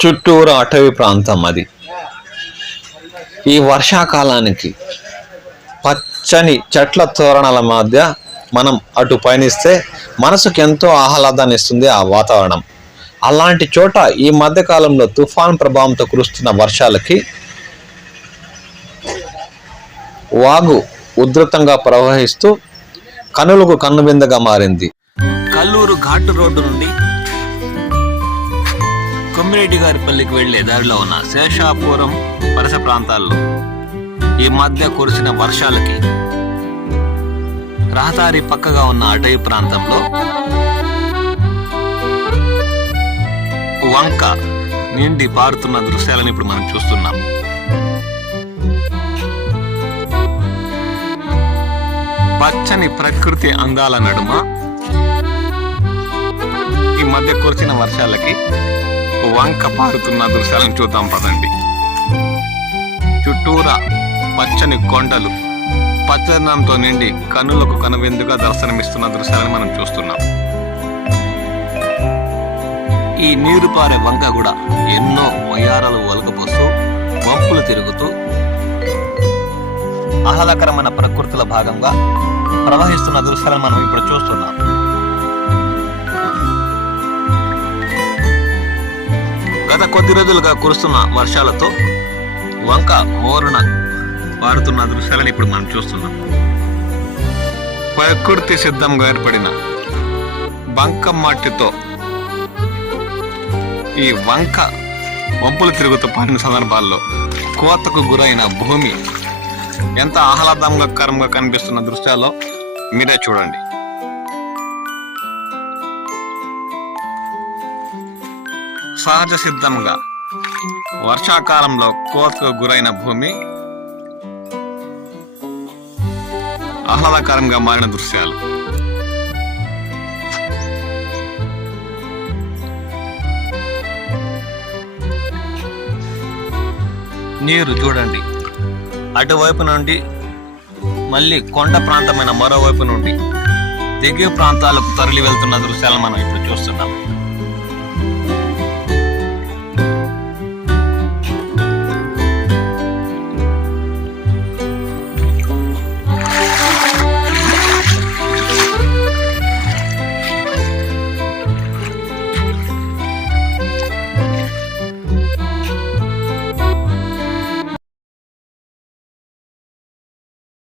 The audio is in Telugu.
చుట్టూరు అటవీ ప్రాంతం అది. ఈ వర్షాకాలానికి పచ్చని చెట్ల తోరణాల మధ్య మనం అటు పయనిస్తే మనసుకు ఎంతో ఆహ్లాదాన్ని ఇస్తుంది ఆ వాతావరణం. అలాంటి చోట ఈ మధ్యకాలంలో తుఫాన్ ప్రభావంతో కురుస్తున్న వర్షాలకి వాగు ఉధృతంగా ప్రవహిస్తూ కనులకు కన్నువిందగా మారింది. కల్లూరు ఘాటు రోడ్డు నుండి కొమ్మిరెడ్డి గారి పల్లికి వెళ్ళే దారిలో ఉన్న శేషాపురం వలస ప్రాంతాల్లో ఈ మధ్య కురిసిన వర్షాలకి రహదారి పక్కగా ఉన్న అటవీ ప్రాంతంలో వంక నిండి పారుతున్న దృశ్యాలను ఇప్పుడు మనం చూస్తున్నాం. పచ్చని ప్రకృతి అందాల నడుమ ఈ మధ్య కురిసిన వర్షాలకి వంక పారుతున్న దృశ్యాలను చూద్దాం పదండి. చుట్టూరా పచ్చని కొండలు పచ్చదనంతో నిండి కన్నులకు కనువిందుగా దర్శనమిస్తున్న దృశ్యాలను మనం చూస్తున్నాం. ఈ నీరు పారే వంక కూడా ఎన్నో వయారాలు వలకపోస్తూ వంపులు తిరుగుతూ ఆహ్లాదకరమైన ప్రకృతిలో భాగంగా ప్రవహిస్తున్న దృశ్యాలను మనం ఇప్పుడు చూస్తున్నాం. గత కొద్ది రోజులుగా కురుస్తున్న వర్షాలతో వంక మోరున పారుతున్న దృశ్యాలను ఇప్పుడు మనం చూస్తున్నాం. ప్రకృతి సిద్ధంగా ఏర్పడిన బంక మట్టితో ఈ వంక వంపులు తిరుగుతూ పారిన సందర్భాల్లో కోతకు గురైన భూమి ఎంత ఆహ్లాదకరంగా కనిపిస్తున్న దృశ్యాల్లో మీరే చూడండి. సహజ సిద్ధంగా వర్షాకాలంలో కోతకు గురైన భూమి ఆహ్లాదకరంగా మారిన దృశ్యాలు. నీరు చూడండి. అటువైపు నుండి మళ్ళీ కొండ ప్రాంతమైన మరోవైపు నుండి దిగువ ప్రాంతాలకు తరలి వెళ్తున్న దృశ్యాలను మనం ఇప్పుడు చూస్తున్నాం.